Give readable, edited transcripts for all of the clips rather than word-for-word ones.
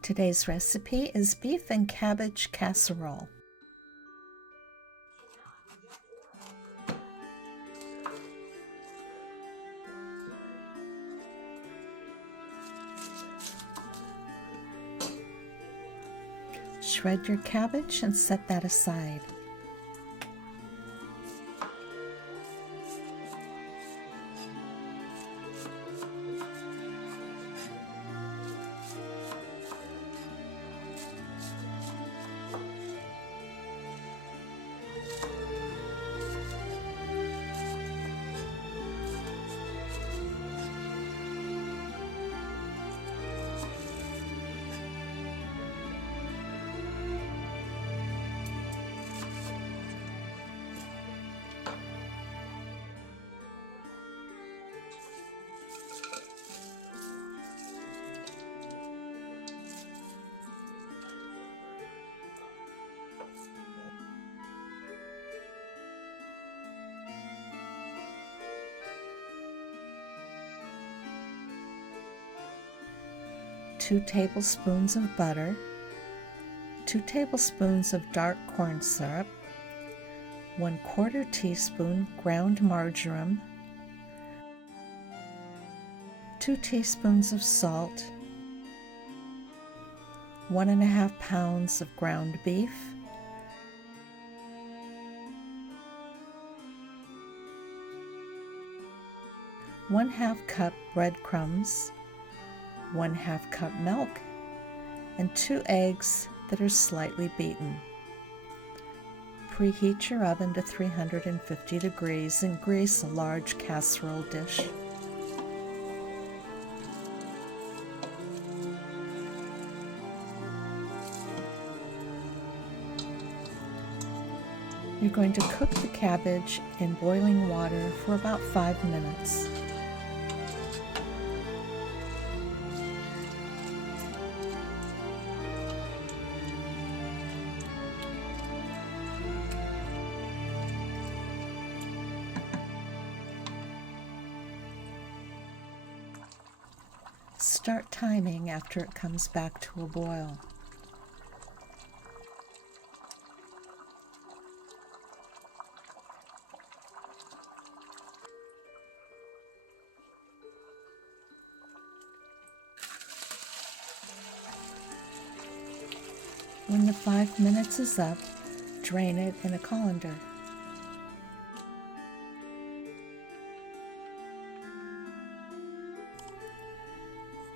Today's recipe is beef and cabbage casserole. Shred your cabbage and set that aside. Two tablespoons of butter, 2 tablespoons of dark corn syrup, 1/4 teaspoon ground marjoram, 2 teaspoons of salt, 1½ pounds of ground beef, ½ cup breadcrumbs, 1/2 cup milk, and 2 eggs that are slightly beaten. Preheat your oven to 350 degrees and grease a large casserole dish. You're going to cook the cabbage in boiling water for about 5 minutes. Start timing after it comes back to a boil. When the 5 minutes is up, drain it in a colander.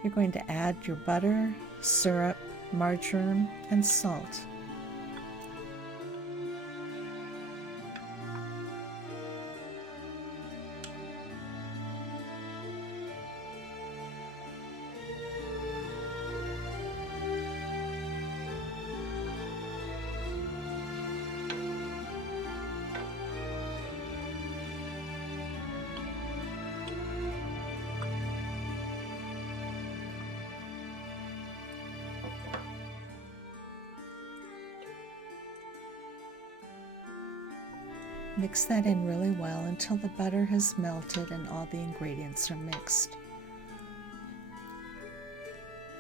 You're going to add your butter, syrup, marjoram, and salt. Mix that in really well until the butter has melted and all the ingredients are mixed.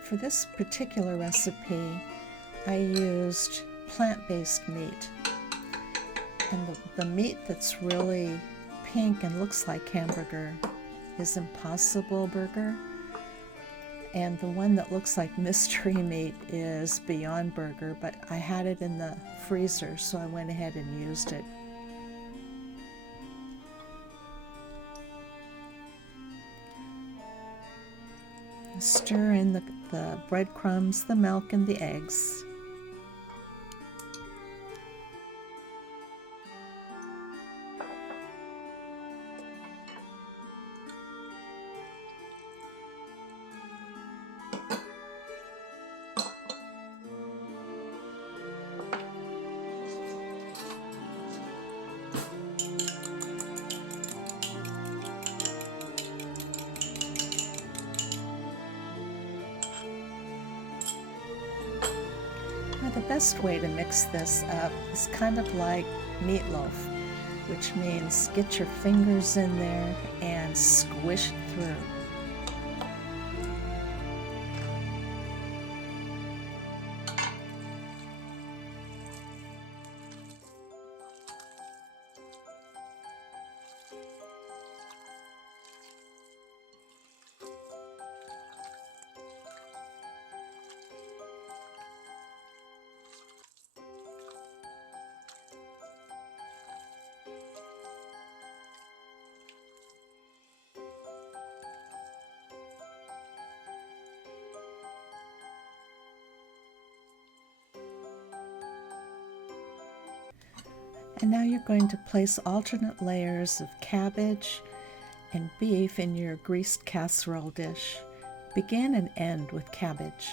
For this particular recipe, I used plant-based meat. And the meat that's really pink and looks like hamburger is Impossible Burger. And the one that looks like mystery meat is Beyond Burger, but I had it in the freezer, so I went ahead and used it. Stir in the breadcrumbs, the milk, and the eggs. The best way to mix this up is kind of like meatloaf, which means get your fingers in there and squish it through. And now you're going to place alternate layers of cabbage and beef in your greased casserole dish. Begin and end with cabbage.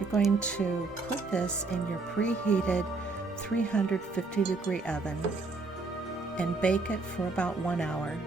You're going to put this in your preheated 350-degree oven and bake it for about 1 hour.